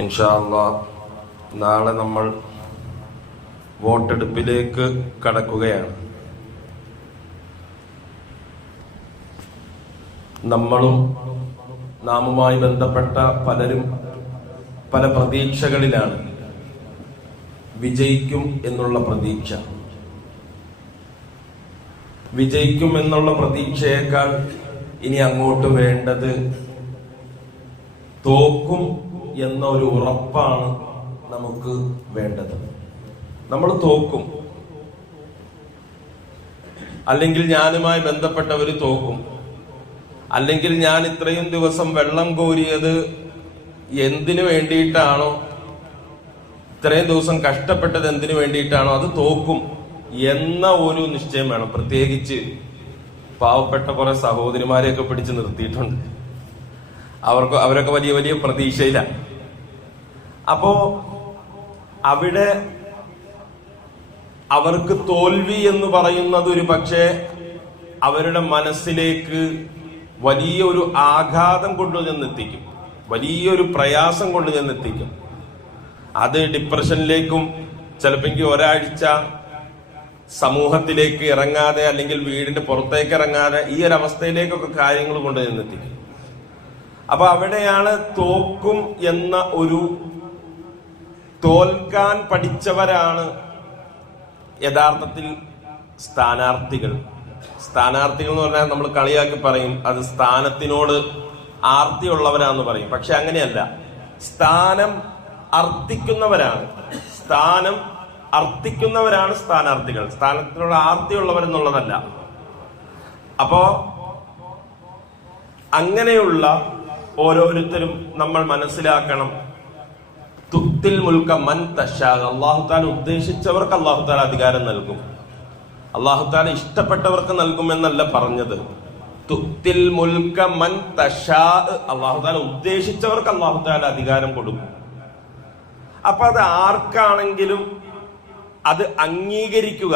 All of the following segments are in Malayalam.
ഇൻഷാ അല്ലാഹ് നാളെ നമ്മൾ വോട്ടെടുപ്പിലേക്ക് കടക്കുകയാണ്. നമ്മളും നാമുമായി ബന്ധപ്പെട്ട പലരും പല പ്രതീക്ഷകളിലാണ്. വിജയിക്കും എന്നുള്ള പ്രതീക്ഷ, വിജയിക്കും എന്നുള്ള പ്രതീക്ഷയേക്കാൾ ഇനി അങ്ങോട്ട് വേണ്ടത് തോക്കും എന്ന ഒരു ഉറപ്പാണ് നമുക്ക് വേണ്ടത്. നമ്മൾ തോക്കും, അല്ലെങ്കിൽ ഞാനുമായി ബന്ധപ്പെട്ടവർ തോക്കും, അല്ലെങ്കിൽ ഞാൻ ഇത്രയും ദിവസം വെള്ളം കോരിയത് എന്തിനു വേണ്ടിയിട്ടാണോ, ഇത്രയും ദിവസം കഷ്ടപ്പെട്ടത് എന്തിനു വേണ്ടിയിട്ടാണോ അത് തോക്കും എന്ന ഒരു നിശ്ചയം വേണം. പ്രത്യേകിച്ച് പാവപ്പെട്ട കുറെ സഹോദരിമാരെയൊക്കെ പിടിച്ചു നിർത്തിയിട്ടുണ്ട്. അവരൊക്കെ വലിയ വലിയ പ്രതീക്ഷയിലാണ്. അപ്പോ അവിടെ അവർക്ക് തോൽവി എന്ന് പറയുന്നത് ഒരു പക്ഷേ അവരുടെ മനസ്സിലേക്ക് വലിയൊരു ആഘാതം കൊണ്ടുചെന്നെത്തിക്കും, വലിയൊരു പ്രയാസം കൊണ്ടുചെന്നെത്തിക്കും. അത് ഡിപ്രഷനിലേക്കും ചിലപ്പോൾ ഒരാഴ്ച സമൂഹത്തിലേക്ക് ഇറങ്ങാതെ അല്ലെങ്കിൽ വീടിന്റെ പുറത്തേക്ക് ഇറങ്ങാതെ ഈ ഒരു അവസ്ഥയിലേക്കൊക്കെ കാര്യങ്ങൾ കൊണ്ടുചെന്നെത്തിക്കും. അപ്പൊ അവിടെയാണ് തോക്കും എന്ന ഒരു, തോൽക്കാൻ പഠിച്ചവരാണ് യഥാർത്ഥത്തിൽ സ്ഥാനാർത്ഥികൾ. സ്ഥാനാർത്ഥികൾ എന്ന് പറഞ്ഞാൽ നമ്മൾ കളിയാക്കി പറയും അത് സ്ഥാനത്തിനോട് ആർത്തിയുള്ളവരാന്ന് പറയും. പക്ഷെ അങ്ങനെയല്ല, സ്ഥാനം അർത്ഥിക്കുന്നവരാണ് സ്ഥാനാർത്ഥികൾ. സ്ഥാനത്തിനോട് ആർത്തിയുള്ളവരെന്നുള്ളതല്ല. അപ്പോ അങ്ങനെയുള്ള ഓരോരുത്തരും നമ്മൾ മനസ്സിലാക്കണം, തുത്തിൽ മുൽക്ക മൻ തശാ, അല്ലാഹു തആല ഉദ്ദേശിച്ചവർക്ക് അല്ലാഹു തആല അധികാരം നൽകും. അല്ലാഹു തആല ഇഷ്ടപ്പെട്ടവർക്ക് നൽകുമെന്നല്ല പറഞ്ഞത്. തുത്തിൽ മുൽക്ക മൻ തശാ, അല്ലാഹു തആല ഉദ്ദേശിച്ചവർക്ക് അല്ലാഹു തആല അധികാരം കൊടുക്കും. അപ്പൊ അത് ആർക്കാണെങ്കിലും അത് അംഗീകരിക്കുക.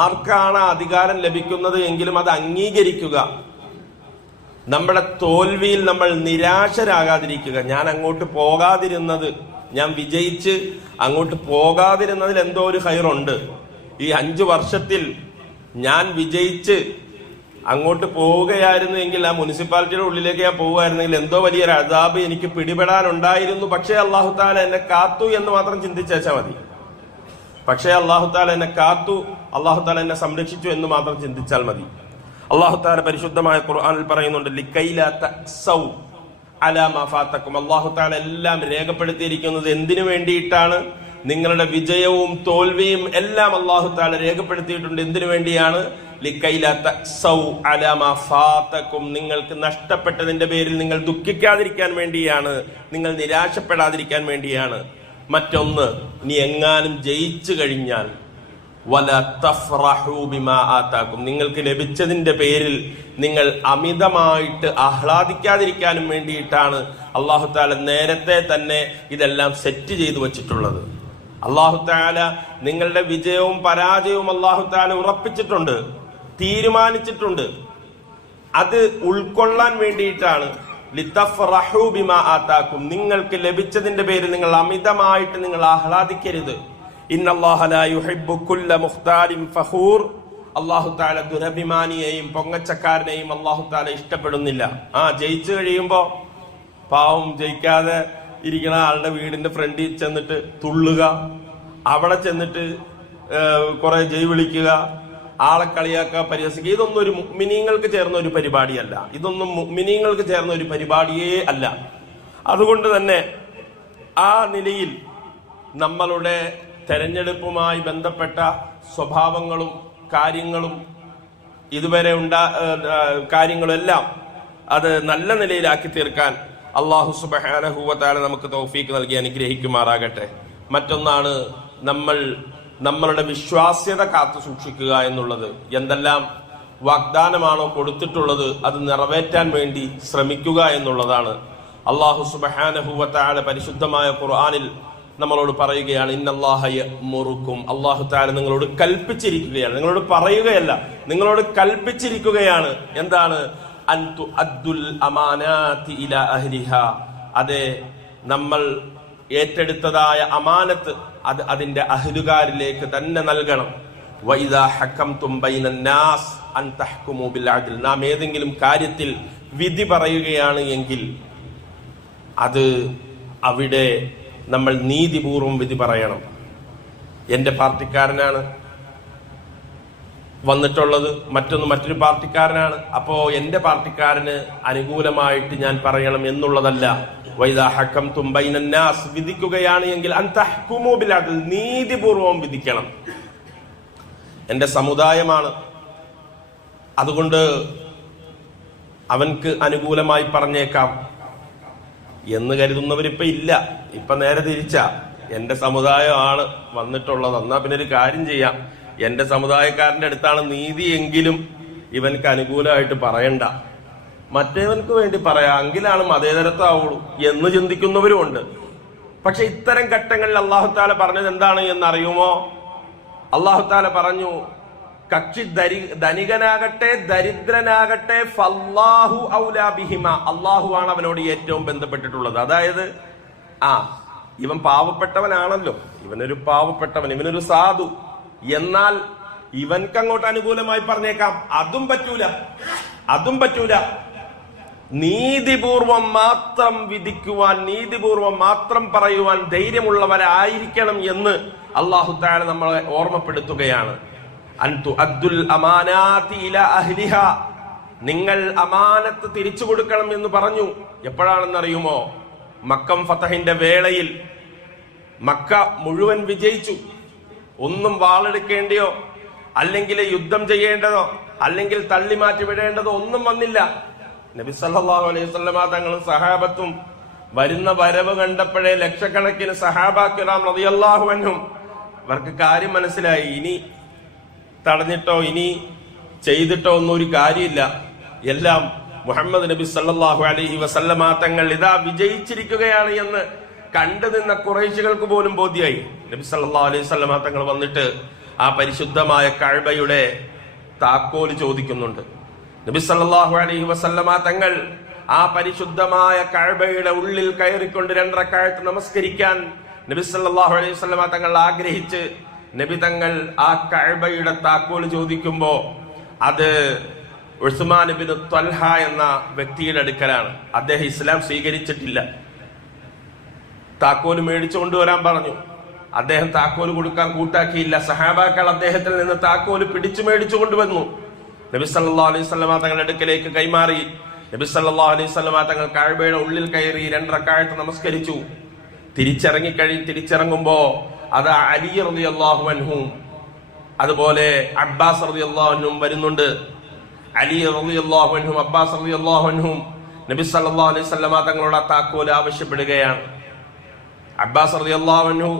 ആർക്കാണ് അധികാരം ലഭിക്കുന്നത് എങ്കിലും അത് അംഗീകരിക്കുക. നമ്മുടെ തോൽവിയിൽ നമ്മൾ നിരാശരാകാതിരിക്കുക. ഞാൻ അങ്ങോട്ട് പോകാതിരുന്നത്, ഞാൻ വിജയിച്ച് അങ്ങോട്ട് പോകാതിരുന്നതിൽ എന്തോ ഒരു ഹൈറുണ്ട്. ഈ 5 വർഷത്തിൽ ഞാൻ വിജയിച്ച് അങ്ങോട്ട് പോവുകയായിരുന്നു എങ്കിൽ, ആ മുനിസിപ്പാലിറ്റിയുടെ ഉള്ളിലേക്ക് ഞാൻ പോവുകയായിരുന്നെങ്കിൽ എന്തോ വലിയൊരു അദാബ് എനിക്ക് പിടിപെടാനുണ്ടായിരുന്നു. പക്ഷേ അല്ലാഹു തആല എന്നെ കാത്തു എന്ന് മാത്രം ചിന്തിച്ചാൽ മതി. പക്ഷേ അല്ലാഹു തആല എന്നെ കാത്തു, അല്ലാഹു തആല എന്നെ സംരക്ഷിച്ചു എന്ന് മാത്രം ചിന്തിച്ചാൽ മതി. അല്ലാഹു തആല പരിശുദ്ധമായ ഖുർആനിൽ പറയുന്നുണ്ട്, ലിക്കൈലാ തഅസൗ അലാ മാ ഫാതക്കും. അല്ലാഹു തആല എല്ലാം രേഖപ്പെടുത്തിയിരിക്കുന്നത് എന്തിനു വേണ്ടിയിട്ടാണ്? നിങ്ങളുടെ വിജയവും തോൽവിയും എല്ലാം അല്ലാഹു തആല രേഖപ്പെടുത്തിയിട്ടുണ്ട്. എന്തിനു വേണ്ടിയാണ്? ലിക്കൈലാ തഅസൗ അലാ മാ ഫാതക്കും. നിങ്ങൾക്ക് നഷ്ടപ്പെട്ടതിന്റെ പേരിൽ നിങ്ങൾ ദുഃഖിക്കാതിരിക്കാൻ വേണ്ടിയാണ്, നിങ്ങൾ നിരാശപ്പെടാതിരിക്കാൻ വേണ്ടിയാണ്. മറ്റൊന്ന്, ഇനി എങ്ങാനും ജയിച്ചു കഴിഞ്ഞാൽ വല തഫ്റഹു ബിമാ ആതാക്കും, നിങ്ങൾക്ക് ലഭിച്ചതിന്റെ പേരിൽ നിങ്ങൾ അമിതമായിട്ട് ആഹ്ലാദിക്കാതിരിക്കാനും വേണ്ടിയിട്ടാണ് അല്ലാഹു തആല നേരത്തെ തന്നെ ഇതെല്ലാം സെറ്റ് ചെയ്തു വച്ചിട്ടുള്ളത്. അല്ലാഹു തആല നിങ്ങളുടെ വിജയവും പരാജയവും അല്ലാഹു തആല ഉറപ്പിച്ചിട്ടുണ്ട്, തീരുമാനിച്ചിട്ടുണ്ട്. അത് ഉൾക്കൊള്ളാൻ വേണ്ടിയിട്ടാണ്. ലിതഫ്റഹു ബിമാ ആതാക്കും, നിങ്ങൾക്ക് ലഭിച്ചതിന്റെ പേരിൽ നിങ്ങൾ അമിതമായിട്ട് നിങ്ങൾ ആഹ്ലാദിക്കരുത്. ഇന്നല്ലാഹ ലാ യുഹിബ്ബു കുല്ല മുഖ്താലിൻ ഫഖൂർ, അല്ലാഹു തആല ദുരഭിമാനിയെയും പൊങ്ങച്ചക്കാരനെയും അല്ലാഹു തആല ഇഷ്ടപ്പെടുന്നില്ല. ജയിച്ചു കഴിയുമ്പോ പാവം ജയിക്കാതെ ഇരിക്കുന്ന ആളുടെ വീടിന്റെ ഫ്രണ്ടിൽ ചെന്നിട്ട് തുള്ളുക, അവിടെ ചെന്നിട്ട് കുറെ ജയ് വിളിക്കുക, ആളെ കളിയാക്കുക, പരിഹസിക്കുക, ഇതൊന്നും ഒരു മുഅ്മിനീങ്ങൾക്ക് ചേർന്ന ഒരു പരിപാടിയല്ല. ഇതൊന്നും മുഅ്മിനീങ്ങൾക്ക് ചേർന്ന ഒരു പരിപാടിയേ അല്ല. അതുകൊണ്ട് തന്നെ ആ നിലയിൽ നമ്മളുടെ തെരഞ്ഞെടുപ്പുമായി ബന്ധപ്പെട്ട സ്വഭാവങ്ങളും കാര്യങ്ങളും ഇതുവരെ കാര്യങ്ങളെല്ലാം അത് നല്ല നിലയിലാക്കി തീർക്കാൻ അല്ലാഹു സുബ്ഹാനഹു വ തആല നമുക്ക് തൗഫീഖ് നൽകി അനുഗ്രഹിക്കുമാറാകട്ടെ. മറ്റൊന്നാണ് നമ്മളുടെ വിശ്വാസ്യത കാത്തു സൂക്ഷിക്കുക എന്നുള്ളത്. എന്തെല്ലാം വാഗ്ദാനമാണോ കൊടുത്തിട്ടുള്ളത് അത് നിറവേറ്റാൻ വേണ്ടി ശ്രമിക്കുക എന്നുള്ളതാണ്. അല്ലാഹു സുബ്ഹാനഹു വ തആല പരിശുദ്ധമായ ഖുർആനിൽ നമ്മളോട് പറയുകയാണ്, ഇന്നല്ലാഹ യഅ്മുറുക്കും, അല്ലാഹു തആല നിങ്ങളോട് കൽപ്പിച്ചിരിക്കുകയാണ്, നിങ്ങളോട് പറയുകയല്ല, നിങ്ങളോട് കൽപ്പിച്ചിരിക്കുകയാണ്. എന്താണ്? അൻ തുഅദ്ദുൽ അമാനാതി ഇലാ അഹ്ലിഹാ, അതെ, നമ്മൾ ഏറ്റെടുത്തതായ അമാനത്ത് അത് അതിന്റെ അഹ്ലുകാരിലേക്ക് തന്നെ നൽകണം. വഇദാ ഹക്കംതും ബൈനന്നാസ് അൻ തഹ്കുമു ബിൽ അദ്ൽ. നാം ഏതെങ്കിലും കാര്യത്തിൽ വിധി പറയുകയാണ് എങ്കിൽ അത് അവിടെ നമ്മൾ നീതിപൂർവം വിധി പറയണം. എന്റെ പാർട്ടിക്കാരനാണ് വന്നിട്ടുള്ളത്, മറ്റൊരു പാർട്ടിക്കാരനാണ്, അപ്പോ എന്റെ പാർട്ടിക്കാരന് അനുകൂലമായിട്ട് ഞാൻ പറയണം എന്നുള്ളതല്ല. വൈദാ ഹക്കംതും ബൈനന്നാസ്, വിധിക്കുകയാണ് എങ്കിൽ അൻ തഹ്കുമു ബിൽ അദ്ൽ, നീതിപൂർവം വിധിക്കണം. എന്റെ സമുദായമാണ്, അതുകൊണ്ട് അവൻക്ക് അനുകൂലമായി പറഞ്ഞേക്കാം എന്ന് കരുതുന്നവരിപ്പോ ഇല്ല. ഇപ്പൊ നേരെ തിരിച്ചാ, എന്റെ സമുദായമാണ് വന്നിട്ടുള്ളത്, എന്നാ പിന്നെ ഒരു കാര്യം ചെയ്യാം, എന്റെ സമുദായക്കാരന്റെ അടുത്താണ് നീതി എങ്കിലും ഇവൻക്ക് അനുകൂലമായിട്ട് പറയണ്ട, മറ്റേവൻക്ക് വേണ്ടി പറയാം, എങ്കിലാണ് മതേതരത്വമാവുള്ളൂ എന്ന് ചിന്തിക്കുന്നവരുമുണ്ട്. പക്ഷെ ഇത്തരം ഘട്ടങ്ങളിൽ അല്ലാഹു തആല പറഞ്ഞത് എന്താണ് എന്നറിയുമോ? അല്ലാഹു തആല പറഞ്ഞു, കക്ഷി ധനികനാകട്ടെ ദരിദ്രനാകട്ടെ ഫല്ലാഹു ഔലാ ബിഹിമ, അള്ളാഹു ആണ് അവനോട് ഏറ്റവും ബന്ധപ്പെട്ടിട്ടുള്ളത്. അതായത് ഇവൻ പാവപ്പെട്ടവനാണല്ലോ, ഇവനൊരു പാവപ്പെട്ടവൻ, ഇവനൊരു സാധു, എന്നാൽ ഇവൻക്ക് അങ്ങോട്ട് അനുകൂലമായി പറഞ്ഞേക്കാം, അതും പറ്റൂല. നീതിപൂർവം മാത്രം വിധിക്കുവാൻ, നീതിപൂർവം മാത്രം പറയുവാൻ ധൈര്യമുള്ളവരായിരിക്കണം എന്ന് അല്ലാഹു തആല നമ്മളെ ഓർമ്മപ്പെടുത്തുകയാണ്. അൻതു അദ്ദുൽ അമാനാതി ഇലാ അഹ്ലിഹാ, നിങ്ങൾ അമാനത്ത് തിരിച്ചു കൊടുക്കണം എന്ന് പറഞ്ഞു. എപ്പോഴാണെന്നറിയുമോ? മക്കം ഫതഹിന്റെ വേളയിൽ മക്ക മുഴുവൻ വിജയിച്ചു. ഒന്നും വാളെടുക്കേണ്ടിയോ അല്ലെങ്കിൽ യുദ്ധം ചെയ്യേണ്ടതോ അല്ലെങ്കിൽ തള്ളി മാറ്റി വിടേണ്ടതോ ഒന്നും വന്നില്ല. നബി സല്ലല്ലാഹു അലൈഹി വസല്ലമ തങ്ങളും സഹാബത്തും വരുന്ന വരവ് കണ്ടപ്പോഴേ ലക്ഷക്കണക്കിന് സഹാബാക്കിറാം റളിയല്ലാഹു അൻഹും അവർക്ക് കാര്യം മനസ്സിലായി, ഇനി തടഞ്ഞിട്ടോ ഇനി ചെയ്തിട്ടോ ഒന്നും ഒരു കാര്യമില്ല, എല്ലാം മുഹമ്മദ് നബി സല്ലല്ലാഹു അലൈഹി വസല്ലമ തങ്ങൾ ഇതാ വിജയിച്ചിരിക്കുകയാണ് എന്ന് കണ്ടു നിന്ന ഖുറൈശികൾക്ക് പോലും ബോധ്യമായി. നബി സല്ലല്ലാഹു അലൈഹി വസല്ലമ തങ്ങൾ വന്നിട്ട് ആ പരിശുദ്ധമായ കഅബയുടെ താക്കോല് ചോദിക്കുന്നുണ്ട്. നബി സല്ലല്ലാഹു അലൈഹി വസല്ലമ തങ്ങൾ ആ പരിശുദ്ധമായ കഅബയുടെ ഉള്ളിൽ കയറിക്കൊണ്ട് 2 റക്അത്ത് നമസ്കരിക്കാൻ നബി സല്ലല്ലാഹു അലൈഹി വസല്ലമ തങ്ങൾ ആഗ്രഹിച്ച് നബി തങ്ങൾ ആ കഅബയുടെ താക്കോല് ചോദിക്കുമ്പോ അത് ഉസ്മാൻ ഇബ്നു ത്വൽഹ എന്ന വ്യക്തിയുടെ അടുക്കലാണ്. അദ്ദേഹം ഇസ്ലാം സ്വീകരിച്ചിട്ടില്ല. താക്കോല് മേടിച്ചു കൊണ്ടുവരാൻ പറഞ്ഞു. അദ്ദേഹം താക്കോല് കൊടുക്കാൻ കൂട്ടാക്കിയില്ല. സഹാബാക്കൾ അദ്ദേഹത്തിൽ നിന്ന് താക്കോല് പിടിച്ചു മേടിച്ചു കൊണ്ടുവന്നു. നബി സല്ലല്ലാഹു അലൈഹി വസല്ലമ തങ്ങളുടെ അടുക്കലേക്ക് കൈമാറി. നബി സല്ലല്ലാഹു അലൈഹി വസല്ലമ തങ്ങൾ കഅബയുടെ ഉള്ളിൽ കയറി 2 റക്അത്ത് നമസ്കരിച്ചു. തിരിച്ചിറങ്ങുമ്പോ അത് അലി റളിയല്ലാഹു അൻഹു അതുപോലെ അബ്ബാസ് റളിയല്ലാഹു അൻഹും വരുന്നുണ്ട്. അലി റളിയല്ലാഹു അൻഹും അബ്ബാസ് റളിയല്ലാഹു അൻഹും നബി സല്ലല്ലാഹു അലൈഹി വസല്ലമ തങ്ങളോട് ആ താക്കോല് ആവശ്യപ്പെടുകയാണ്. അബ്ബാസ് റളിയല്ലാഹു അൻഹു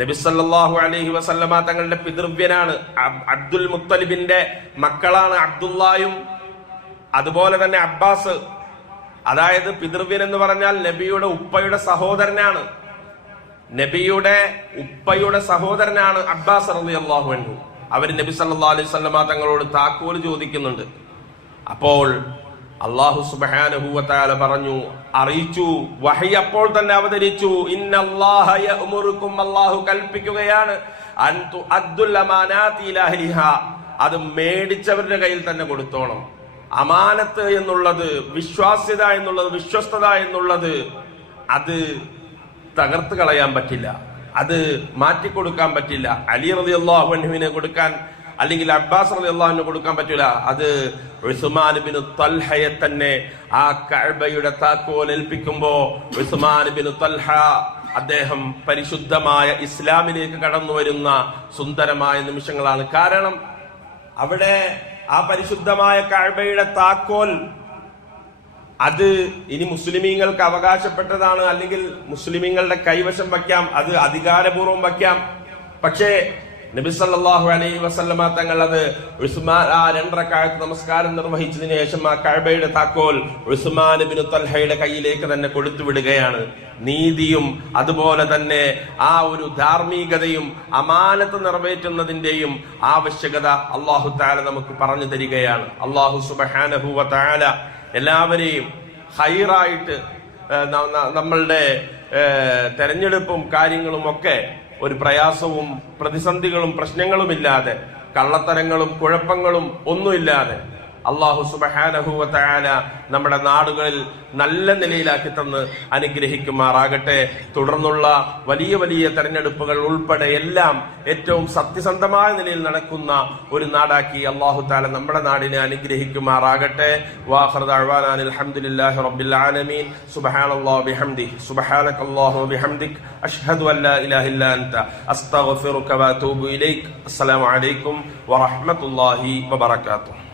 നബി സല്ലല്ലാഹു അലൈഹി വസല്ലമ തങ്ങളുടെ പിതൃവ്യനാണ്. അബ്ദുൽ മുത്തലിബിന്റെ മക്കളാണ് അബ്ദുല്ലായും അതുപോലെ തന്നെ അബ്ബാസ്. അതായത് പിതൃവ്യൻ എന്ന് പറഞ്ഞാൽ നബിയുടെ ഉപ്പയുടെ സഹോദരനാണ്. നബിയുടെ ഉപ്പയുടെ സഹോദരനാണ് അബ്ബാസ് റളിയല്ലാഹു അൻഹു. അവർ നബി സല്ലല്ലാഹു അലൈഹി വസല്ലമ തങ്ങളോട് താക്കോല് ചോദിക്കുന്നുണ്ട്. അപ്പോൾ അല്ലാഹു സുബ്ഹാനഹു വ തആല പറഞ്ഞു, അറിയിച്ചു, വഹി അപ്പോൾ തന്നെ അവതരിച്ചു. ഇന്നല്ലാഹ യഅ്മുറുക്കും, അല്ലാഹു കൽപ്പിക്കുകയാണ്, അൻതു അദ്ദുൽ അമാനാതി ഇലാ അഹ്ലിഹാ, അത് മേടിച്ചവരുടെ കയ്യിൽ തന്നെ കൊടുത്തോണം. അമാനത്ത് എന്നുള്ളത്, വിശ്വാസ്യത എന്നുള്ളത്, വിശ്വസ്തത എന്നുള്ളത് അത് തകർത്ത് കളയാൻ പറ്റില്ല, അത് മാറ്റിക്കൊടുക്കാൻ പറ്റില്ല. അലി റളിയല്ലാഹു അൻഹുവിനെ കൊടുക്കാൻ അല്ലെങ്കിൽ അബ്ബാസ് റളിയല്ലാഹു അൻഹു കൊടുക്കാൻ പറ്റില്ല. അത് ഉസ്മാൻ ഇബ്നു ത്വൽഹയെ തന്നെ ആ കഅബയുടെ താക്കോൽ ഏൽപ്പിക്കുമ്പോ ഉസ്മാൻ ഇബ്നു ത്വൽഹ അദ്ദേഹം പരിശുദ്ധമായ ഇസ്ലാമിലേക്ക് കടന്നു വരുന്ന സുന്ദരമായ നിമിഷങ്ങളാണ്. കാരണം അവിടെ ആ പരിശുദ്ധമായ കഅബയുടെ താക്കോൽ അത് ഇനി മുസ്ലിമീങ്ങൾക്ക് അവകാശപ്പെട്ടതാണ്, അല്ലെങ്കിൽ മുസ്ലിമീങ്ങളുടെ കൈവശം വയ്ക്കാം, അത് അധികാരപൂർവ്വം വയ്ക്കാം. പക്ഷേ നബി സല്ലല്ലാഹു അലൈഹി വസല്ലമ തങ്ങൾ അത് ഉസ്മാൻ ആ 2 റക്അത്ത് നമസ്കാരം നിർവഹിച്ചതിന് ശേഷം ആ കഅബയുടെ താക്കോൽ ഉസ്മാൻ ഇബ്നു ത്വൽഹയുടെ കയ്യിലേക്ക് തന്നെ കൊടുത്തു വിടുകയാണ്. നീതിയും അതുപോലെ തന്നെ ആ ഒരു ധാർമ്മികതയും അമാനത്ത് നിറവേറ്റുന്നതിന്റെയും ആവശ്യകത അല്ലാഹു തആല നമുക്ക് പറഞ്ഞു തരികയാണ്. അല്ലാഹു സുബ്ഹാനഹു വ തആല എല്ലാവരെയും ഹൈറായിട്ട് നമ്മളുടെ തെരഞ്ഞെടുപ്പും കാര്യങ്ങളും ഒക്കെ ഒരു പ്രയാസവും പ്രതിസന്ധികളും പ്രശ്നങ്ങളുമില്ലാതെ, കള്ളത്തരങ്ങളും കുഴപ്പങ്ങളും ഒന്നുമില്ലാതെ അല്ലാഹു സുബ്ഹാനഹു വ തആല നമ്മുടെ നാടുകളിൽ നല്ല നിലയിലാക്കി തന്ന് അനുഗ്രഹിക്കുമാറാകട്ടെ. തുടർന്നുള്ള വലിയ വലിയ തെരഞ്ഞെടുപ്പുകൾ ഉൾപ്പെടെ എല്ലാം ഏറ്റവും സത്യസന്ധമായ നിലയിൽ നടക്കുന്ന ഒരു നാടാക്കി അല്ലാഹു തആല നമ്മുടെ നാടിനെ അനുഗ്രഹിക്കുമാറാകട്ടെ. വആഖിറു ദഅ്വാനാ അൽഹംദുലില്ലാഹി റബ്ബിൽ ആലമീൻ. സുബ്ഹാനല്ലാഹി ബിഹംദിഹി സുബ്ഹാനകല്ലാഹു വബിഹംദിക് അഷ്ഹദു അൻ ലാ ഇലാഹ ഇല്ലാ അൻത അസ്തഗ്ഫിറുക വഅതൂബു ഇലൈക്. അസ്സലാമു അലൈക്കും വറഹ്മത്തുള്ളാഹി വബറകാതുഹു.